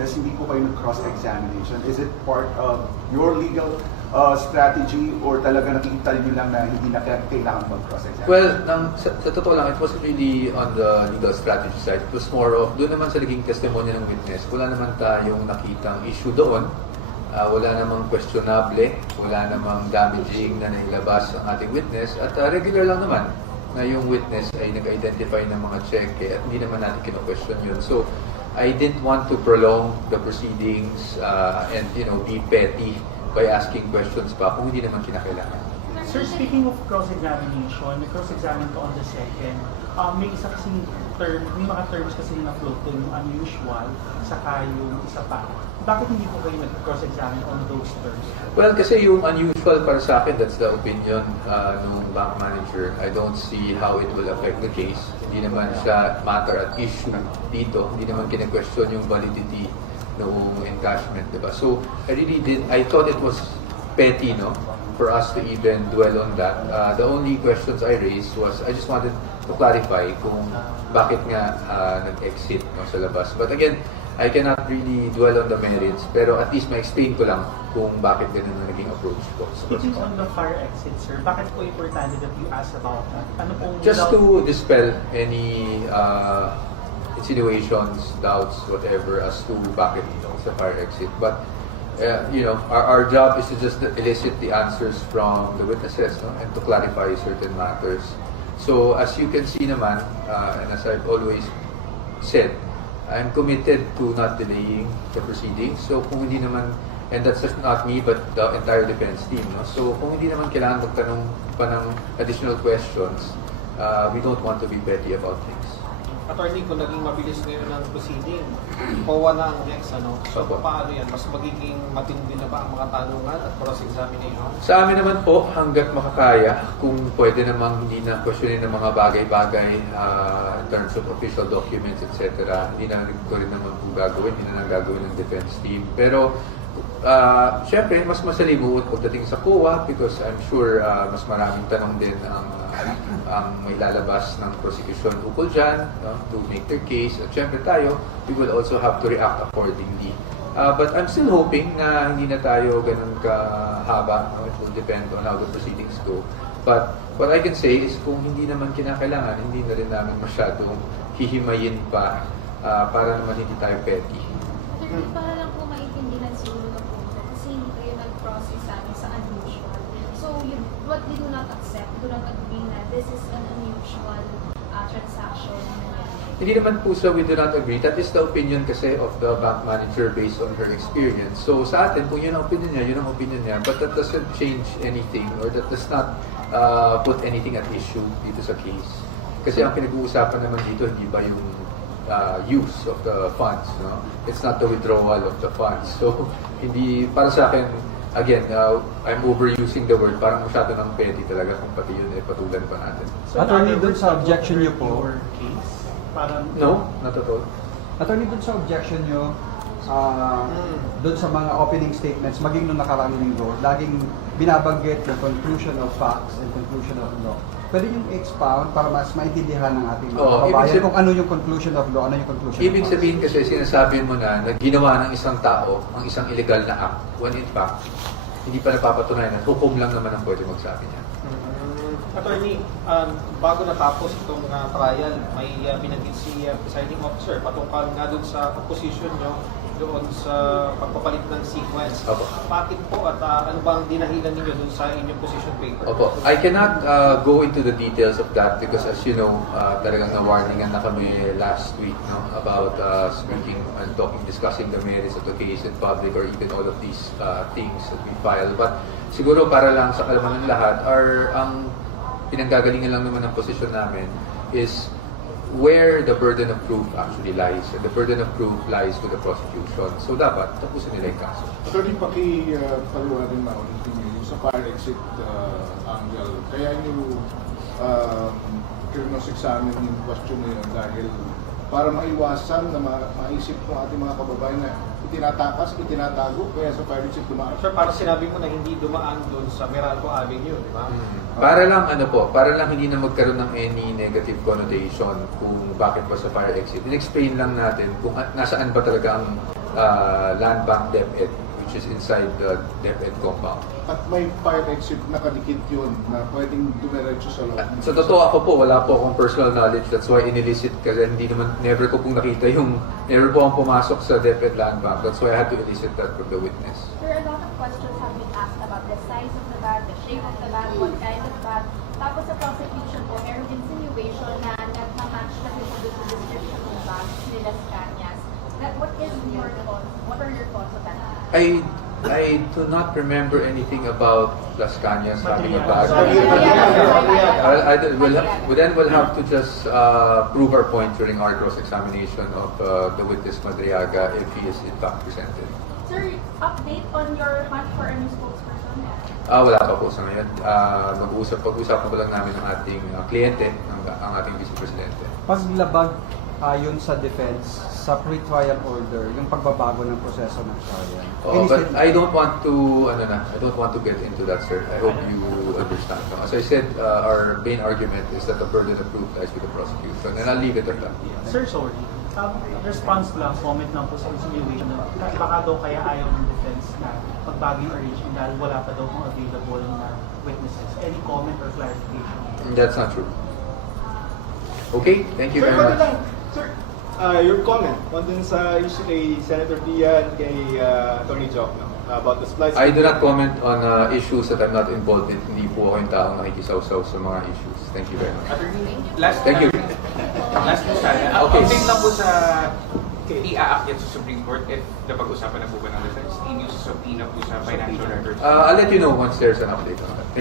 witness, hindi po kayo nag-cross-examination? Is it part of your legal strategy or talaga nakikita niyo lang na hindi na kailangan mag-cross-examine? Well, sa totoo lang, it wasn't really on the legal strategy side. It was more of, doon naman sa naging testimonya ng witness, wala naman tayong nakitang issue doon. Wala namang questionable, wala namang damaging na nailabas ang ating witness. At regular lang naman na yung witness ay nag-identify ng mga cheque at hindi naman natin kino-question yun. So, I didn't want to prolong the proceedings and be petty by asking questions pa kung hindi naman kinakailangan. Sir, speaking of cross-examination, cross-examine ko on the second, may isa kasing term, may mga terms kasi na float doon, yung unusual, saka yung isa pa. Bakit hindi po kayo nag-cross-examine on those terms? Well, kasi yung unusual para sa akin, that's the opinion ng bank manager. I don't see how it will affect the case. Hindi naman siya matter at issue dito. Hindi naman kine-question yung validity noong encashment, diba? So, I thought it was petty, no? For us to even dwell on that. The only questions I raised was, I just wanted to clarify kung bakit nga nag-exit sa labas. But again, I cannot really dwell on the merits, pero at least ma-explain ko lang kung bakit ganun ang naging approach ko. Speaking on the fire exit, sir, bakit po importante that you ask about that? Ano pong Just to dispel any insinuations, doubts, whatever, as to bakit sa fire exit. But our job is to just elicit the answers from the witnesses, no? And to clarify certain matters. So as you can see naman, and as I've always said, I'm committed to not delaying the proceedings. So kung hindi naman, and that's just not me but the entire defense team, no? So kung hindi naman kailangan magtanong pa ng additional questions, we don't want to be petty about things. Attorney, kung naging mabilis ngayon ang proceeding, COA na ang next, ano? So, Opo. paano yan? Mas magiging matindi na ba ang mga tanungan at cross-examination? Sa amin naman po, hanggat makakaya, kung pwede namang hindi na questionin ng mga bagay-bagay in terms of official documents, etc., hindi na ko rin naman po gagawin, hindi na gagawin ng defense team. Pero, syempre, mas masalimuot pagdating sa COA because I'm sure mas maraming tanong din ang may lalabas ng prosecution ukol dyan, no, to make their case. At syempre tayo, we will also have to react accordingly. But I'm still hoping na hindi na tayo ganun kahaba. No? It will depend on how the proceedings go. But what I can say is kung hindi naman kinakailangan, hindi na rin namin masyadong hihimayin pa para naman hindi tayo petty. Para lang po maintindihan siguro ng punto kasi hindi kayo nag-cross-examine sa unusual. So, what we do not accept, do not agree na this is an unusual transaction. Hindi naman po sa we do not agree. That is the opinion kasi of the bank manager based on her experience. So sa atin, kung yun ang opinion niya, yun ang opinion niya. But that doesn't change anything or that does not put anything at issue dito sa case. Kasi ang pinag-uusapan naman dito, hindi ba yung use of the funds, no? It's not the withdrawal of the funds. So hindi, para sa akin, again, I'm overusing the word, parang masyado ng petty talaga kung pati yun ay patulan pa natin. So, Attorney, dun sa objection niyo po. your case, parang, No, not at all. Attorney, dun sa objection nyo, dun sa mga opening statements, maging nung nakaraang linggo, laging binabanggit the conclusion of facts and conclusion of law. Pwede yung expound para mas maintindihan ng ating mga kababayan kung ano yung conclusion of law, ano yung conclusion Ibig of facts. sabihin kasi sinasabi mo na ginawa ng isang tao ang isang illegal na act when in fact hindi pa napapatunayan at hukom lang naman ang pwede magsabi niya. Attorney, bago natapos itong trial, may binanggit si presiding officer patungkol nga doon sa opposition nyo doon sa pagpapalit ng sequence. Opo. Bakit po at ano bang dinahilan ninyo doon sa inyong position paper? Opo. I cannot go into the details of that because as you know, talagang na-warningan na kami last week, no, about speaking and talking, discussing the merits of the case in public or even all of these things that we file. But siguro para lang sa kalaman ng lahat, ang pinanggagalingan lang naman ng posisyon namin is where the burden of proof actually lies. And the burden of proof lies with the prosecution. So dapat tapusin nila yung kaso. Attorney, paki-paliwanag na ulit yung sa fire exit angle. Kaya nyo cross-examine yung question na yun dahil para maiwasan na maisip ng ating mga kababayan na itinatakas, itinatago, kaya sa fire exit dumaan. Sir, parang sinabi mo na hindi dumaan doon sa Meralco Avenue, di ba? Para lang para lang hindi na magkaroon ng any negative connotation kung bakit ba sa fire exit. In-explain lang natin kung nasaan ba talaga ang land bank DepEd, which is inside the DepEd compound. At may fire exit nakadikit yun na pwedeng dumiretso sa loob. Sa totoo ako po, wala po akong personal knowledge. That's why inilicit kasi never ko pong nakita never po akong pumasok sa DepEd land bank. That's why I had to elicit that from the witness. There are a lot of questions have been asked about the size of the bag, the shape of the bag, what kind of bag. Tapos sa prosecution po, meron insinuation na nagmamatch kasi po doon sa description ng bag nila Scanias. What is your thoughts? What are your thoughts on that? I do not remember anything about Las Cañas having a bag. We'll have to just prove our point during our cross-examination of the witness Madriaga if he is in fact presented. Sir, update on your hunt for a new spokesperson? Wala pa po sa ngayon. Pag-usapan pa lang namin ng ating kliyente, ang ating vice-presidente. Paglabag ayon sa defense sa pre-trial order, yung pagbabago ng proseso ng trial. But I don't want to get into that, sir. I hope you understand. No? As I said, our main argument is that the burden of proof lies with the prosecution, and I'll leave it at that. Sir, sorry. Response lang, comment lang po sa insinuation na baka daw kaya ayaw ng defense na magbago yung arrangement dahil wala pa daw kung available na witnesses. Any comment or clarification? That's not true. Okay, thank you Sir, very pati much. lang. Sir, your comment on dun sa issue kay Senator Pia and kay Attorney Joc no? About the splice. I do not comment on issues that I'm not involved in. Hindi po ako yung taong nakikisawsaw sa mga issues. Thank you very much. Last Thank you. Last po sana. Okay. Update lang po sa i-aakyat sa Supreme Court if napag-usapan na po ba ng defense team yung subpoena po sa financial records. I'll let you know once there's an update on that.